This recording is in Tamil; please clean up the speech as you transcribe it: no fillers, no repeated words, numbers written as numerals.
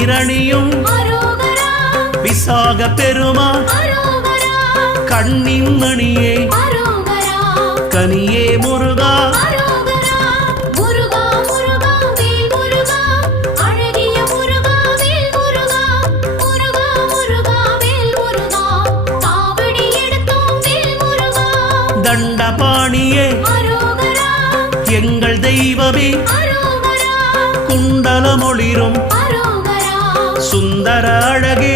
திருநீரணியும் விசாக பெருமான் கண்ணின் மணியே கனியே முருகா தண்டபாணியே எங்கள் தெய்வமே குண்டலமொளிரும் சுந்தர அழகே